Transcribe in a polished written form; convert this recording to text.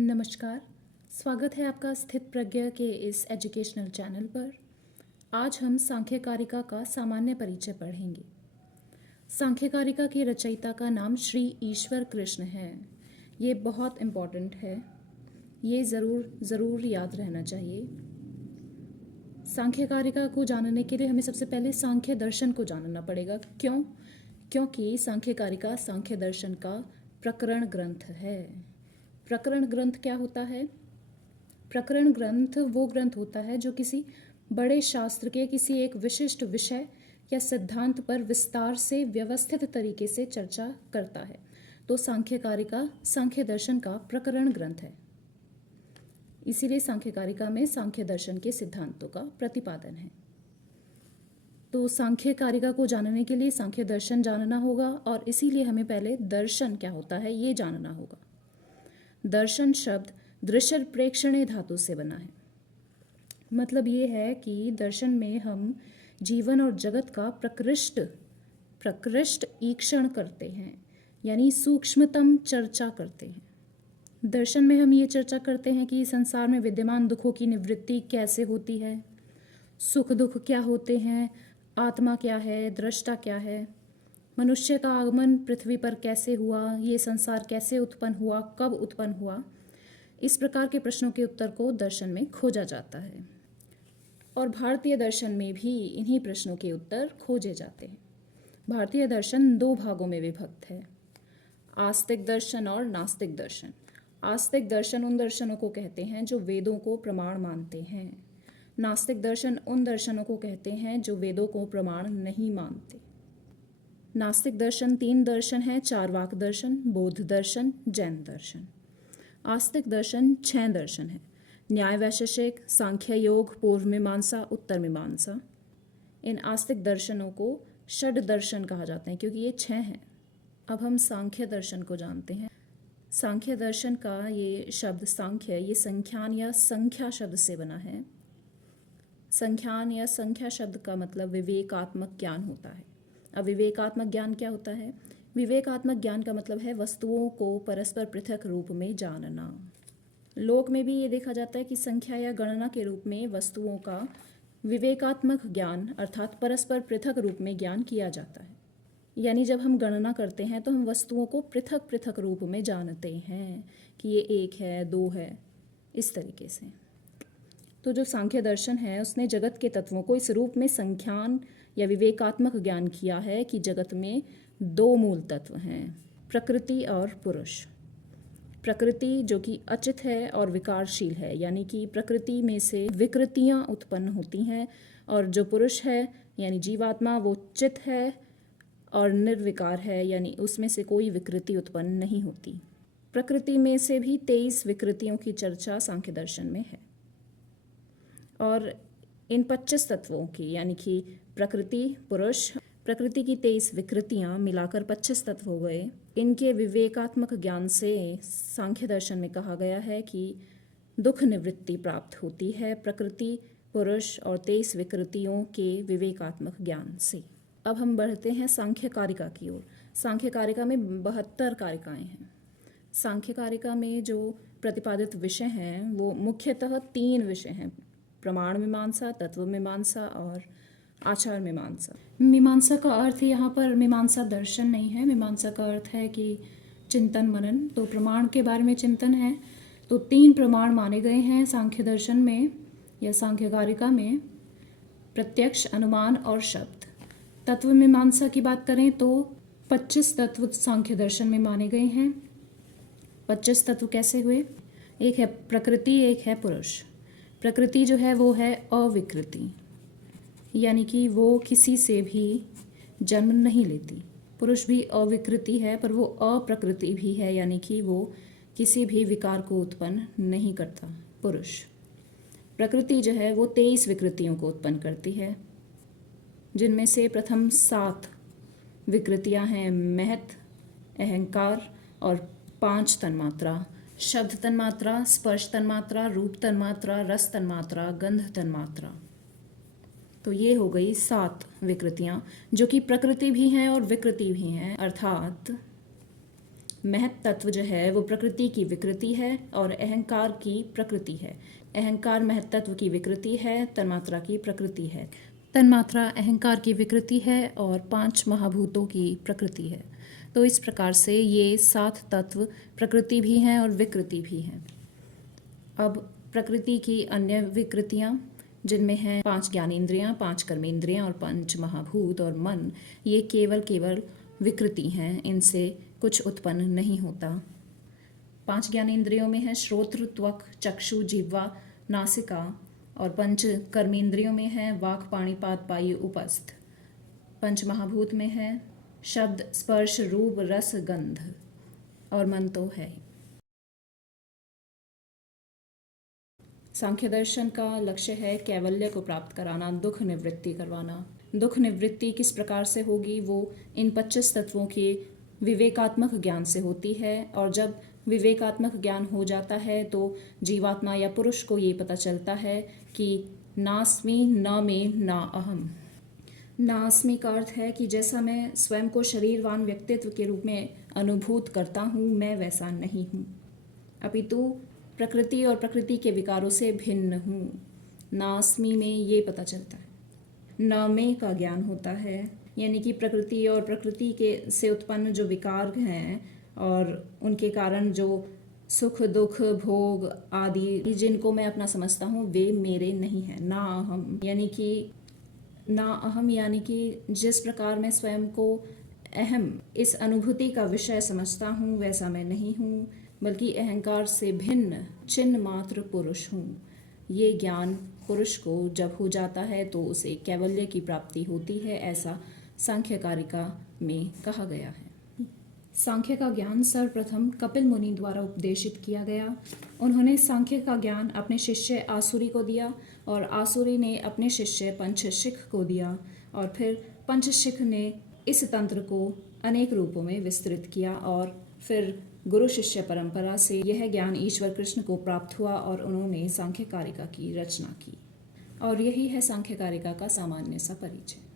नमस्कार। स्वागत है आपका स्थित प्रज्ञा के इस एजुकेशनल चैनल पर। आज हम सांख्यकारिका का सामान्य परिचय पढ़ेंगे। सांख्यकारिका के रचयिता का नाम श्री ईश्वर कृष्ण है। ये बहुत इम्पॉर्टेंट है, ये ज़रूर याद रहना चाहिए। सांख्यकारिका को जानने के लिए हमें सबसे पहले सांख्य दर्शन को जानना पड़ेगा। क्योंकि सांख्यकारिका सांख्य दर्शन का प्रकरण ग्रंथ है। प्रकरण ग्रंथ क्या होता है? प्रकरण ग्रंथ वो ग्रंथ होता है जो किसी बड़े शास्त्र के किसी एक विशिष्ट विषय या सिद्धांत पर विस्तार से व्यवस्थित तरीके से चर्चा करता है। तो सांख्यकारिका सांख्य दर्शन का प्रकरण ग्रंथ है। इसीलिए सांख्यकारिका में सांख्य दर्शन के सिद्धांतों का प्रतिपादन है। तो सांख्यकारिका को जानने के लिए सांख्य दर्शन जानना होगा और इसीलिए हमें पहले दर्शन क्या होता है ये जानना होगा। दर्शन शब्द दृश्य प्रेक्षणीय धातु से बना है। मतलब ये है कि दर्शन में हम जीवन और जगत का प्रकृष्ट ईक्षण करते हैं, यानी सूक्ष्मतम चर्चा करते हैं। दर्शन में हम ये चर्चा करते हैं कि संसार में विद्यमान दुखों की निवृत्ति कैसे होती है, सुख दुख क्या होते हैं, आत्मा क्या है, दृष्टा क्या है, मनुष्य का आगमन पृथ्वी पर कैसे हुआ, ये संसार कैसे उत्पन्न हुआ, कब उत्पन्न हुआ। इस प्रकार के प्रश्नों के उत्तर को दर्शन में खोजा जाता है और भारतीय दर्शन में भी इन्हीं प्रश्नों के उत्तर खोजे जाते हैं। भारतीय दर्शन दो भागों में विभक्त है, आस्तिक दर्शन और नास्तिक दर्शन। आस्तिक दर्शन उन दर्शनों को कहते हैं जो वेदों को प्रमाण मानते हैं। नास्तिक दर्शन उन दर्शनों को कहते हैं जो वेदों को प्रमाण नहीं मानते। नास्तिक दर्शन 3 दर्शन है, चार्वाक दर्शन, बौद्ध दर्शन, जैन दर्शन। आस्तिक दर्शन 6 दर्शन है, न्याय वैशेषिक, सांख्य योग, पूर्व मीमांसा, उत्तर मीमांसा। इन आस्तिक दर्शनों को षड दर्शन कहा जाता है क्योंकि ये 6 हैं। अब हम सांख्य दर्शन को जानते हैं। सांख्य दर्शन का ये शब्द सांख्य, ये संख्यान या संख्या शब्द से बना है। संख्यान या संख्या शब्द का मतलब विवेकात्मक ज्ञान होता है। अब विवेकात्मक ज्ञान क्या होता है? विवेकात्मक ज्ञान का मतलब है वस्तुओं को परस्पर पृथक रूप में जानना। लोक में भी ये देखा जाता है कि संख्या या गणना के रूप में वस्तुओं का विवेकात्मक ज्ञान अर्थात परस्पर पृथक रूप में ज्ञान किया जाता है। यानी जब हम गणना करते हैं तो हम वस्तुओं को पृथक पृथक रूप में जानते हैं कि ये 1 है, 2 है, इस तरीके से। तो जो सांख्य दर्शन है उसने जगत के तत्वों को इस रूप में संख्यान या विवेकात्मक ज्ञान किया है कि जगत में 2 मूल तत्व हैं, प्रकृति और पुरुष। प्रकृति जो कि अचित है और विकारशील है, यानी कि प्रकृति में से विकृतियां उत्पन्न होती हैं, और जो पुरुष है यानी जीवात्मा वो चित है और निर्विकार है, यानी उसमें से कोई विकृति उत्पन्न नहीं होती। प्रकृति में से भी 23 विकृतियों की चर्चा सांख्य दर्शन में है और इन 25 तत्वों की यानी कि प्रकृति, पुरुष, प्रकृति की 23 विकृतियां मिलाकर 25 तत्व हो गए। इनके विवेकात्मक ज्ञान से सांख्य दर्शन में कहा गया है कि दुख निवृत्ति प्राप्त होती है प्रकृति, पुरुष और 23 विकृतियों के विवेकात्मक ज्ञान से। अब हम बढ़ते हैं सांख्यकारिका की ओर। सांख्यकारिका में 72 कारिकाएं हैं। सांख्यकारिका में जो प्रतिपादित विषय हैं वो मुख्यतः 3 विषय हैं, प्रमाण मीमांसा, तत्व मीमांसा और आचार मीमांसा। मीमांसा का अर्थ यहाँ पर मीमांसा दर्शन नहीं है, मीमांसा का अर्थ है कि चिंतन मनन। तो प्रमाण के बारे में चिंतन है। तो 3 प्रमाण माने गए हैं सांख्य दर्शन में या सांख्यकारिका में, प्रत्यक्ष, अनुमान और शब्द। तत्व मीमांसा की बात करें तो 25 तत्व सांख्य दर्शन में माने गए हैं। 25 तत्व कैसे हुए? एक है प्रकृति, एक है पुरुष। प्रकृति जो है वो है अविकृति, यानी कि वो किसी से भी जन्म नहीं लेती। पुरुष भी अविकृति है पर वो अप्रकृति भी है, यानी कि वो किसी भी विकार को उत्पन्न नहीं करता। पुरुष प्रकृति जो है वो 23 विकृतियों को उत्पन्न करती है, जिनमें से प्रथम 7 विकृतियां हैं महत, अहंकार और 5 तन्मात्रा, शब्द तन्मात्रा, स्पर्श तन्मात्रा, रूप तन्मात्रा, रस तन्मात्रा, गंध तन्मात्रा। तो ये हो गई 7 विकृतियां जो कि प्रकृति भी हैं और विकृति भी हैं, अर्थात महत तत्व जो है वो प्रकृति की विकृति है और अहंकार की प्रकृति है। अहंकार महत तत्व की विकृति है, तन्मात्रा की प्रकृति है। तन्मात्रा अहंकार की विकृति है और 5 महाभूतों की प्रकृति है। तो इस प्रकार से ये 7 तत्व प्रकृति भी हैं और विकृति भी हैं। अब प्रकृति की अन्य विकृतियाँ जिनमें हैं 5 ज्ञानेंद्रियाँ, 5 कर्मेंद्रियाँ और 5 महाभूत और मन, ये केवल विकृति हैं, इनसे कुछ उत्पन्न नहीं होता। 5 ज्ञानेंद्रियों में है श्रोत्र, त्वक, चक्षु, जिह्वा, नासिका और 5 कर्मेंद्रियों में है वाक्, पाणि, पाद, पायु, उपस्थ। 5 महाभूत में है शब्द, स्पर्श, रूप, रस, गंध और मन तो है। सांख्य दर्शन का लक्ष्य है कैवल्य को प्राप्त कराना, दुख निवृत्ति करवाना। दुख निवृत्ति किस प्रकार से होगी? वो इन 25 तत्वों के विवेकात्मक ज्ञान से होती है। और जब विवेकात्मक ज्ञान हो जाता है तो जीवात्मा या पुरुष को ये पता चलता है कि नास्मि न में न अहम। नास्मि का अर्थ है कि जैसा मैं स्वयं को शरीरवान व्यक्तित्व के रूप में अनुभूत करता हूँ, मैं वैसा नहीं हूँ, अपितु प्रकृति और प्रकृति के विकारों से भिन्न हूँ। नास्मि में ये पता चलता है। न में का ज्ञान होता है, यानी कि प्रकृति और प्रकृति के से उत्पन्न जो विकार हैं और उनके कारण जो सुख दुख भोग आदि जिनको मैं अपना समझता हूँ, वे मेरे नहीं हैं। ना अहम यानी कि जिस प्रकार मैं स्वयं को अहम इस अनुभूति का विषय समझता हूँ, वैसा मैं नहीं हूँ, बल्कि अहंकार से भिन्न चिन्ह मात्र पुरुष हूँ। ये ज्ञान पुरुष को जब हो जाता है तो उसे कैवल्य की प्राप्ति होती है, ऐसा सांख्य कारिका में कहा गया है। सांख्य का ज्ञान सर्वप्रथम कपिल मुनि द्वारा उपदेशित किया गया। उन्होंने सांख्य का ज्ञान अपने शिष्य आसुरी को दिया और आसुरी ने अपने शिष्य पंचशिख को दिया और फिर पंचशिख ने इस तंत्र को अनेक रूपों में विस्तृत किया और फिर गुरु शिष्य परंपरा से यह ज्ञान ईश्वर कृष्ण को प्राप्त हुआ और उन्होंने सांख्य कारिका की रचना की। और यही है सांख्य कारिका का सामान्य सा परिचय।